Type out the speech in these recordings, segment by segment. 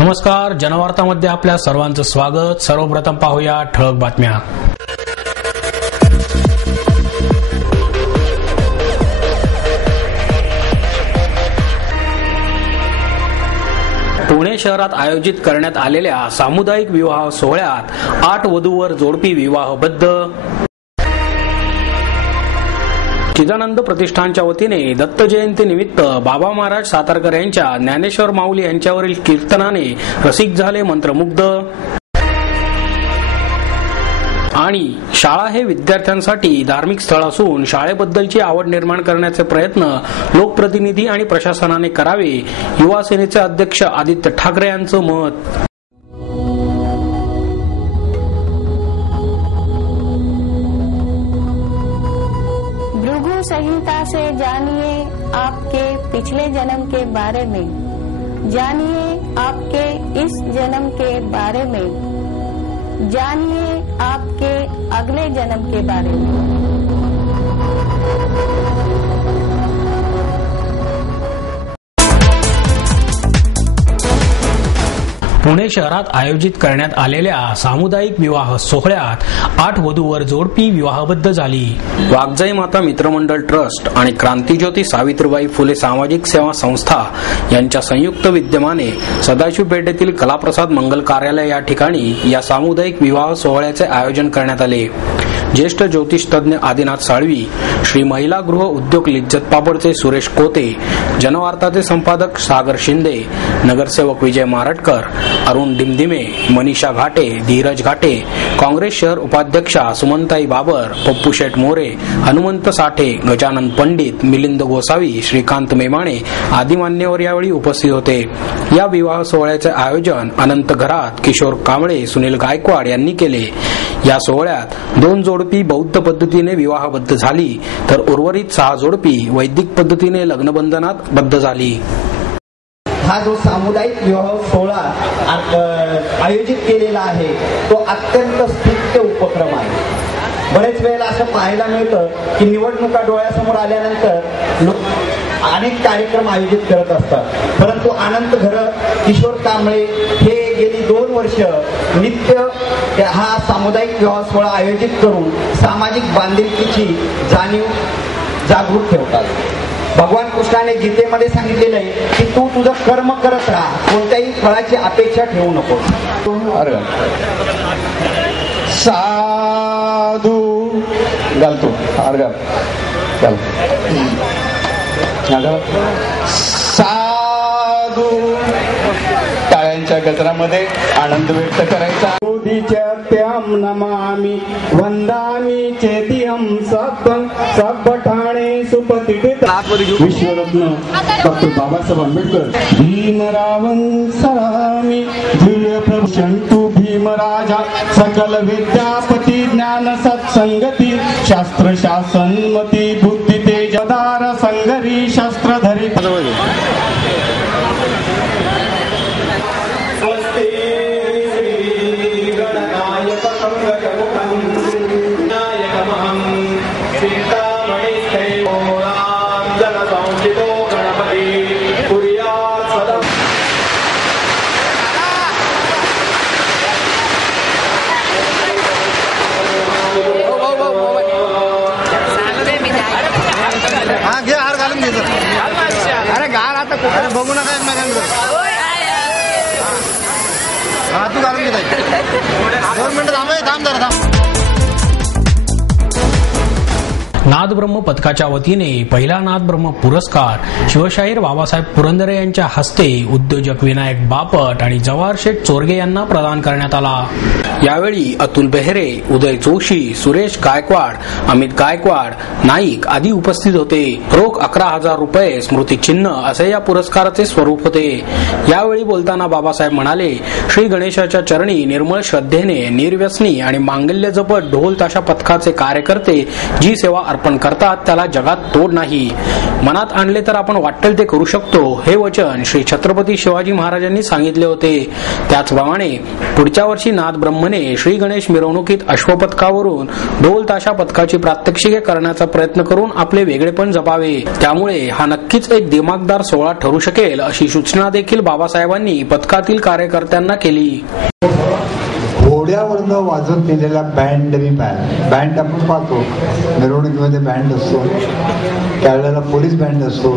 नमस्कार, जनवार्तामध्ये आपल्या सर्वांचं स्वागत। सर्वप्रथम पाहूया ठळक बातम्या। पुणे शहरात आयोजित करण्यात आलेल्या सामुदायिक विवाह सोहळ्यात 8 वधूवर जोडपी विवाहबद्ध। चिदानंद प्रतिष्ठानच्या वतीने दत्त जयंती निमित्त बाबा महाराज सातारकर यांच्या ज्ञानेश्वर माऊली यांच्यावरील कीर्तनाने रसिक झाले मंत्रमुग्ध। आणि शाळा हे विद्यार्थ्यांसाठी धार्मिक स्थळ असून शाळेबद्दलची आवड निर्माण करण्याचे प्रयत्न लोकप्रतिनिधी आणि प्रशासनाने करावे, युवा सेनेचे अध्यक्ष आदित्य ठाकरे यांचं मत। भृगु संहिता से जानिए आपके पिछले जन्म के बारे में, जानिए आपके इस जन्म के बारे में, जानिए आपके अगले जन्म के बारे में। पुणे शहरात आयोजित करण्यात आलेल्या सामुदायिक विवाह सोहळ्यात 8 वधूवर जोडपी विवाहबद्ध झाली। वाघजाई माता मित्रमंडळ ट्रस्ट आणि क्रांतिज्योती सावित्रीबाई फुले सामाजिक सेवा संस्था यांच्या संयुक्त विद्यमाने सदाशिव पेठेतील कलाप्रसाद मंगल कार्यालय या ठिकाणी या सामुदायिक विवाह सोहळ्याचे आयोजन करण्यात आले। ज्येष्ठ ज्योतिष तज्ञ आदिनाथ साळवी, श्री महिला गृह उद्योग लिज्जत पापडचे सुरेश कोते, जनवार्ताचे संपादक सागर शिंदे, नगरसेवक विजय मारटकर, अरुण डिमदिमे, मनीषा घाटे, धीरज घाटे, काँग्रेस शहर उपाध्यक्षा सुमनताई बाबर, पप्पू शेठ मोरे, हनुमंत साठे, गजानन पंडित, मिलिंद गोसावी, श्रीकांत मेमाणे आदी मान्यवर यावेळी उपस्थित होते। या विवाह सोहळ्याचे आयोजन अनंत घरात, किशोर कांबळे, सुनील गायकवाड यांनी केले। या सोहळ्यात 2 जोडपी बौद्ध पद्धतीने विवाहबद्ध झाली, तर उर्वरित 6 जोडपी वैदिक पद्धतीने लग्नबंधनात बद्ध झाली। हा जो सामुदायिक विवाह सोहळा आयोजित केलेला आहे तो अत्यंत स्तुत्य उपक्रम आहे। बरेच वेळेला असं पाहायला मिळतं की निवडणुका डोळ्यासमोर आल्यानंतर लोक अनेक कार्यक्रम आयोजित करत असतात, परंतु अनंत घर, किशोर कांबळे हे गेली 2 वर्ष नित्य हा सामुदायिक विवाह सोहळा आयोजित करून सामाजिक बांधिलकीची जाणीव जागृत ठेवतात। भगवान कृष्णाने गीतेमध्ये सांगितलेलं आहे की तू तुझं कर्म करत राहा, कोणत्याही फळाची अपेक्षा ठेवू नको। साधू घालतो साधू टाळ्यांच्या गजरामध्ये आनंद व्यक्त करायचा। त्याम नमामि वंदामि चेतिहं सबठाणे सुपतिठित विश्वरत्न डॉक्टर बाबासाहेब आंबेडकर। भीमरावं सरामि ध्येय प्रभुषंतु भीमराजा सकल विद्यापती ज्ञान सत्संगती शास्त्र शासन मती बुद्धी तेजदार संगरी शस्त्रधरी। अरे गार आता बघू नका तू घालून घेत 2 मिनिटं थांब जरा थांब। नादब्रह्म पथकाच्या वतीने पहिला नादब्रह्म पुरस्कार शिवशाहीर बाबासाहेब पुरंदरे यांच्या हस्ते उद्योजक विनायक बापट आणि जवाहर शेठ चोरगे यांना प्रदान करण्यात आला। यावेळी अतुल बेहरे, उदय जोशी, सुरेश गायकवाड, अमित गायकवाड, नाईक आदी उपस्थित होते। रोख 11,000 रुपये, स्मृतिचिन्ह असे या पुरस्काराचे स्वरूप होते। यावेळी बोलताना बाबासाहेब म्हणाले, श्री गणेशाच्या चरणी निर्मळ श्रद्धेने, निर्व्यसनी आणि मांगल्य जपत ढोल ताशा पथकाचे कार्यकर्ते जी सेवा अर्पण करतात त्याला जगात तोड नाही. मनात आणले तर आपण वाटेल ते करू शकतो हे वचन श्री छत्रपती शिवाजी महाराजांनी सांगितले होते. त्याचप्रमाणे पुढच्या वर्षी नाथ ब्रह्मने श्री गणेश मिरवणुकीत अश्वपथकावरून ढोल ताशा पथकाची प्रात्यक्षिके करण्याचा प्रयत्न करून आपले वेगळेपण जपावे. त्यामुळे हा नक्कीच एक दिमागदार सोहळा ठरू शकेल अशी सूचना देखील बाबासाहेबांनी पथकातील कार्यकर्त्यांना केली. घोड्यावरनं वाजत दिलेला बँड आपण पाहतो. मिरवणुकीमध्ये बँड असतो, त्यावेळेला पोलीस बँड असतो,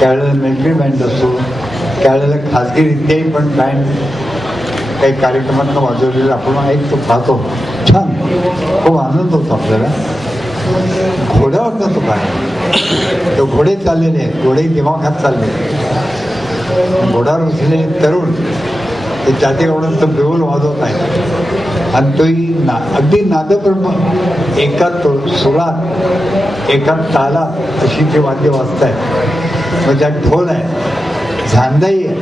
त्यावेळेला मिलिटरी बँड असतो, त्यावेळेला खाजगीरित्याही पण बँड काही कार्यक्रमांना वाजवलेलं आपण ऐकतो, पाहतो. छान, खूप आनंद होतो आपल्याला. घोड्यावरनं तो काय, तो घोडे चाललेले आहेत, घोडे दिमाखात चालले, घोड्यावर बसलेले तरुण ते जातीकडून बेऊल वाजवत आहे आणि तोही अगदी नादब्रह्म एका सुरात एका तालात अशी ते वाद्य वाजताय. म्हणजे ढोल आहे, झांजाई आहे,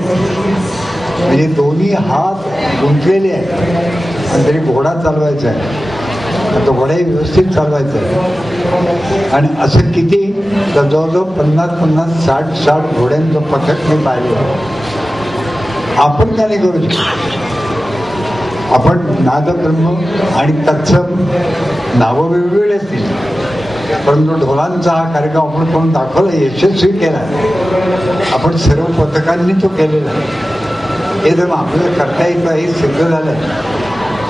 म्हणजे दोन्ही हात गुंतलेले आहेत आणि तरी घोडा चालवायचा आहे. तो घोडाही व्यवस्थित चालवायचा आहे. आणि असं किती तर जवळजवळ 50, 60 घोड्यांचं पथक मी पाहिलं. आपण त्याने करू शकतो. आपण नादब्रह्म आणि तत्सम नावं वेगवेगळे असतील, परंतु ढोलांचा हा कार्यक्रम आपण करून दाखवला, यशस्वी केला. आपण सर्व पथकांनी तो केलेला. हे जर आपल्याला करता येतं हे सिद्ध झालं,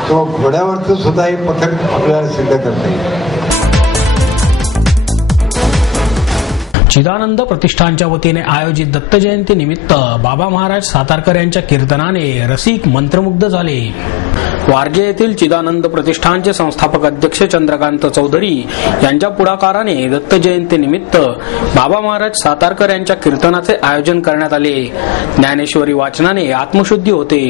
तो घोड्यावरचं सुद्धा हे पथक आपल्याला सिद्ध करता येईल. चिदानंद प्रतिष्ठानच्या वतीने आयोजित दत्त जयंती निमित्त बाबा महाराज सातारकर यांच्या कीर्तनाने रसिक मंत्रमुग्ध झाले. वारजे येथील चिदानंद प्रतिष्ठानचे संस्थापक अध्यक्ष चंद्रकांत चौधरी यांच्या पुढाकाराने दत्त जयंती निमित्त बाबा महाराज सातारकर यांच्या कीर्तनाचे आयोजन करण्यात आले. ज्ञानेश्वरी वाचनाने आत्मशुद्धी होते.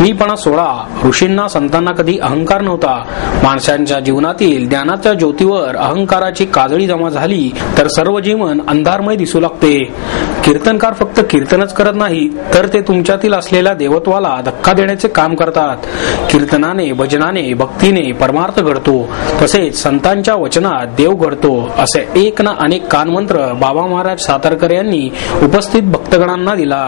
मीपणा सोडा. ऋषींना संतांना कधी अहंकार नव्हता. माणसांच्या जीवनातील ज्ञानाच्या ज्योतीवर अहंकाराची काजळी जमा झाली तर सर्व जीवन अंधारमय दिसू लागते. कीर्तनकार फक्त कीर्तनच करत नाही तर ते तुमच्यातील असलेल्या देवत्वाला धक्का देण्याचे काम करतात. कीर्तनाने, भजनाने, भक्तीने परमार्थ घडतो, तसेच संतांच्या वचनात देव घडतो. असे एक ना अनेक कानमंत्र बाबा महाराज सातारकर यांनी उपस्थित भक्तगणांना दिला.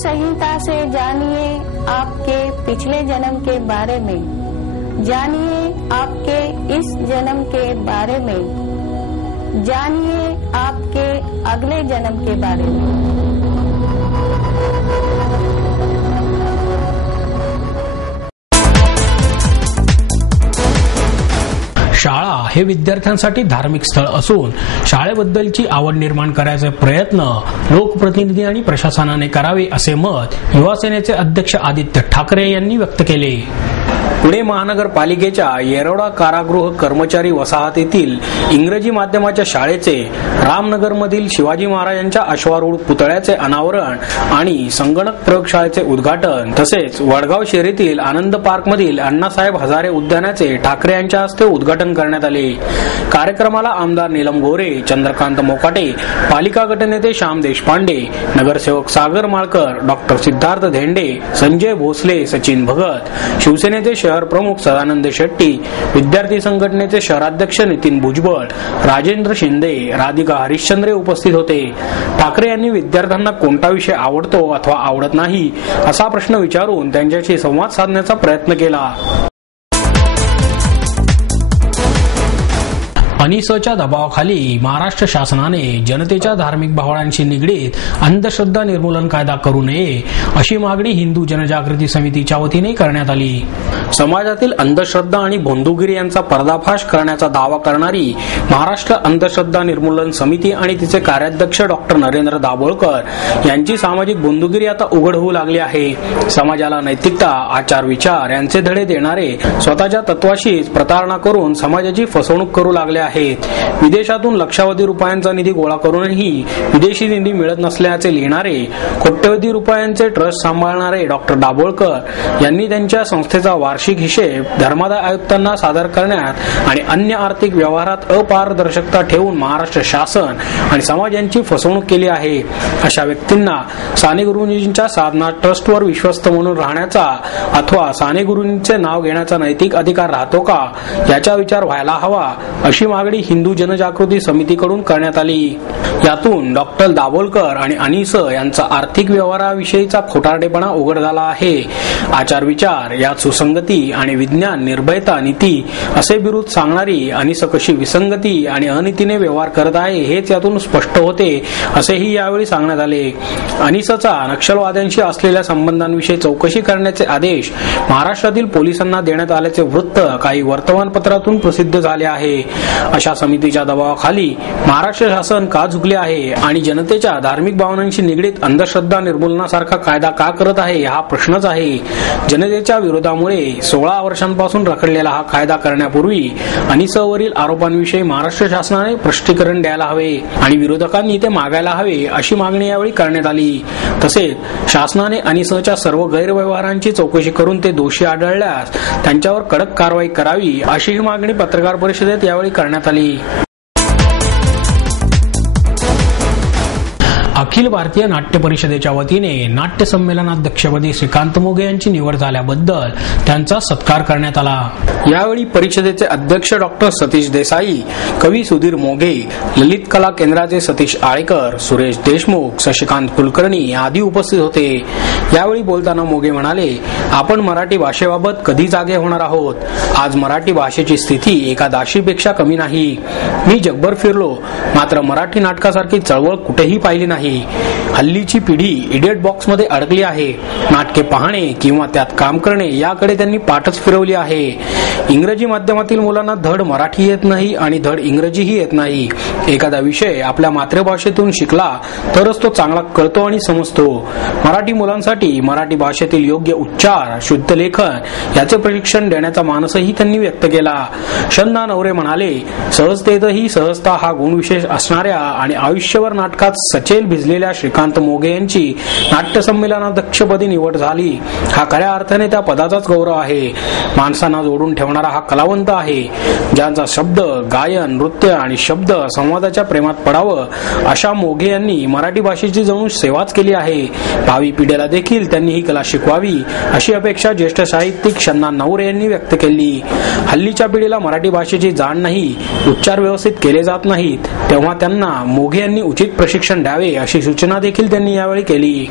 संहिता से जानिए आपके पिछले जन्म के बारे में, जानिए आपके इस जन्म के बारे में, जानिए आपके अगले जन्म के बारे में। शाळा हे विद्यार्थ्यांसाठी धार्मिक स्थळ असून शाळेबद्दलची आवड निर्माण करायचे प्रयत्न लोकप्रतिनिधी आणि प्रशासनाने करावे असे मत युवासेनेचे अध्यक्ष आदित्य ठाकरे यांनी व्यक्त केले। पुणे महानगरपालिकेच्या येरवडा कारागृह कर्मचारी वसाहतीतील इंग्रजी माध्यमाच्या शाळेचे रामनगरमधील शिवाजी महाराजांच्या अश्वारूढ पुतळ्याचे अनावरण आणि संगणक प्रयोगशाळेचे उद्घाटन तसेच वडगाव शहरातील आनंद पार्कमधील अण्णासाहेब हजारे उद्यानाचे ठाकरे यांच्या हस्ते उद्घाटन करण्यात आले। कार्यक्रमाला आमदार नीलम गोरे, चंद्रकांत मोकाटे, पालिका गटनेते श्याम देशपांडे, नगरसेवक सागर माळकर, डॉक्टर सिद्धार्थ धेंडे, संजय भोसले, सचिन भगत, शिवसेनेचे शहर प्रमुख सदानंद शेट्टी, विद्यार्थी संघटनेचे शहराध्यक्ष नितीन भुजबळ, राजेंद्र शिंदे, राधिका हरिश्चंद्रे उपस्थित होते। ठाकरे यांनी विद्यार्थ्यांना कोणता विषय आवडतो अथवा आवडत नाही असा प्रश्न विचारून त्यांच्याशी संवाद साधण्याचा प्रयत्न केला। अनिसच्या दबावाखाली महाराष्ट्र शासनाने जनतेच्या धार्मिक भावनांशी निगडीत अंधश्रद्धा निर्मूलन कायदा करू नये अशी मागणी हिंदू जनजागृती समितीच्या वतीने करण्यात आली। समाजातील अंधश्रद्धा आणि भोंदूगिरी यांचा पर्दाफाश करण्याचा दावा करणारी महाराष्ट्र अंधश्रद्धा निर्मूलन समिती आणि तिचे कार्याध्यक्ष डॉक्टर नरेंद्र दाभोळकर यांची सामाजिक भोंदूगिरी आता उघड होऊ लागली आहे। समाजाला नैतिकता, आचार विचार यांचे धडे देणारे स्वतःच्या तत्वाशीच प्रतारणा करून समाजाची फसवणूक करू लागले आहेत। विदेशातून लक्षावधी रुपयांचा निधी गोळा करूनही विदेशी निधी मिळत नसल्याचे लिहिणारे कोट्यवधी रुपयांचे ट्रस्ट सांभाळणारे डॉक्टर दाभोळकर यांनी त्यांच्या संस्थेचा वार्षिक हिशेब धर्मादाय आयुक्तांना सादर करण्यात आणि अन्य आर्थिक व्यवहारात अपारदर्शकता ठेवून महाराष्ट्र शासन आणि समाज यांची फसवणूक केली आहे। अशा व्यक्तींना साने गुरुजींच्या साधना ट्रस्टवर विश्वस्त म्हणून राहण्याचा अथवा साने गुरुजींचे नाव घेण्याचा नैतिक अधिकार राहतो का याचा विचार व्हायला हवा अशी मागणी हिंदू जनजागृती समितीकडून करण्यात आली। यातून डॉक्टर दाभोळकर आणि अनिस यांचा आर्थिक व्यवहाराविषयीचा खोटारडेपणा उघड झाला आहे। आचार विचार यात सुसंगती आणि विज्ञान, निर्भयता, नीती असे बिरुद सांगणारी अनिस कशी विसंगती आणि अनितीने व्यवहार करत आहे हेच यातून स्पष्ट होते असेही यावेळी सांगण्यात आले। अनिसचा नक्षलवाद्यांशी असलेल्या संबंधांविषयी चौकशी करण्याचे आदेश महाराष्ट्रातील पोलिसांना देण्यात आल्याचे वृत्त काही वर्तमानपत्रातून प्रसिद्ध झाले आहे। अशा समितीच्या दबावाखाली महाराष्ट्र शासन का झुकले आहे आणि जनतेच्या धार्मिक भावनांशी निगडीत अंधश्रद्धा निर्मूलनासारखा कायदा का करत आहे हा प्रश्नच आहे. जनतेच्या विरोधामुळे 16 वर्षांपासून रखडलेला हा कायदा करण्यापूर्वी अनिसवरील आरोपांविषयी महाराष्ट्र शासनाने स्पष्टीकरण द्यायला हवे आणि विरोधकांनी ते मागायला हवे अशी मागणी यावेळी करण्यात आली. तसेच शासनाने अनिसच्या सर्व गैरव्यवहारांची चौकशी करून ते दोषी आढळल्यास त्यांच्यावर कडक कारवाई करावी अशी ही मागणी पत्रकार परिषदेत यावेळी करण्यात आली. अखिल भारतीय नाट्य परिषदेच्या वतीने नाट्य संमेलनाध्यक्षपदी श्रीकांत मोघे यांची निवड झाल्याबद्दल त्यांचा सत्कार करण्यात आला. यावेळी परिषदेचे अध्यक्ष डॉक्टर सतीश देसाई, कवी सुधीर मोघे, ललित कला केंद्राचे सतीश आळेकर, सुरेश देशमुख, शशिकांत कुलकर्णी आदी उपस्थित होते. यावेळी बोलताना मोघे म्हणाले, आपण मराठी भाषेबाबत कधी जागे होणार आहोत. आज मराठी भाषेची स्थिती एका दाशीपेक्षा कमी नाही. मी जगभर फिरलो, मात्र मराठी नाटकासारखी चळवळ कुठेही पाहिली नाही. हल्लीची पिढी इडियट बॉक्स मध्ये अडकली आहे. नाटके पाहणे किंवा त्यात काम करणे याकडे त्यांनी पाठच फिरवली आहे. इंग्रजी माध्यमातील मुलांना धड मराठी येत नाही आणि धड इंग्रजीही येत नाही. एखादा विषय आपल्या मातृभाषेतून शिकला तरच तो चांगला कळतो आणि समजतो. मराठी मुलांसाठी मराठी भाषेतील योग्य उच्चार, शुद्ध लेखन याचे प्रशिक्षण देण्याचा मानसही त्यांनी व्यक्त केला. शंदा नवरे म्हणाले, सहजतेतही सहजता हा गुणविशेष असणाऱ्या आणि आयुष्यभर नाटकात सचेल भिजलेल्या श्रीकांत मोघे यांची नाट्य संमेलनाध्यक्षपदी निवड झाली. हा खऱ्या अर्थाने त्या पदाचाच गौरव आहे. माणसांना जोडून ठेवणारा हा कलावंत आहे. ज्यांचा शब्द, गायन, नृत्य आणि शब्द संवादाच्या प्रेमात पडावं अशा मोघे यांनी मराठी भाषेची जणू सेवाच केली आहे. भावी पिढीला देखील त्यांनी ही कला शिकवावी अशी अपेक्षा ज्येष्ठ साहित्यिक शंदा नवरे यांनी व्यक्त केली. हल्लीच्या पिढीला मराठी भाषेची जाण नाही, उच्चार व्यवस्थित केले जात नाहीत, तेव्हा त्यांना मोघे यांनी उचित प्रशिक्षण द्यावे अशी सूचना देखील त्यांनी यावेळी केली.